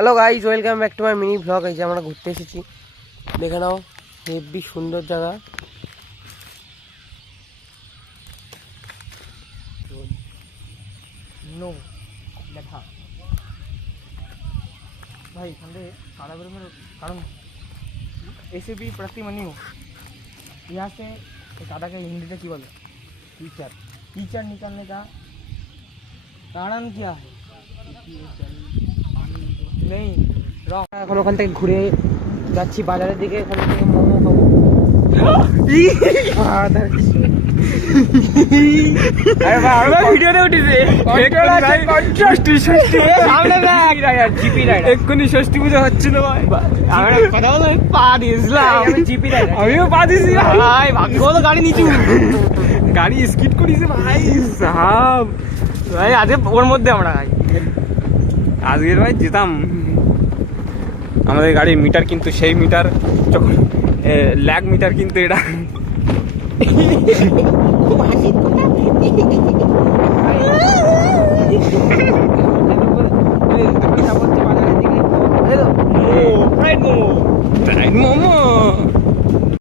Hello guys, welcome back to my mini blog. এই যে আমরা ঘুরতে এসেছি, দেখে নাও, হেব্বি সুন্দর জায়গা। নো দেখা भाई ठंडे कारागृह में कारण ऐसे भी प्रतिमनी हो यहाँ से दादा के हिंदी से बोले टीचर टीचर निकलने का कारण क्या है? नहीं रॉ এখন ওখান থেকে ঘুরে যাচ্ছি বাজারের দিকে, ওখান থেকে মোমো খাবো। এক্ষুনি ষষ্ঠী পুজো হচ্ছিল, আমিও পা দিয়েছি ভাই। ভাগ্য হলো গাড়ি নিচু, গাড়ি স্কিড করিছে ভাই সাহাব। ভাই আজকে ওর মধ্যে আমরা আজকের ভাই যেতাম। আমাদের গাড়ির মিটার কিন্তু সেই মিটার যখন ল্যাগ মিটার কিন্তু এটা মোমো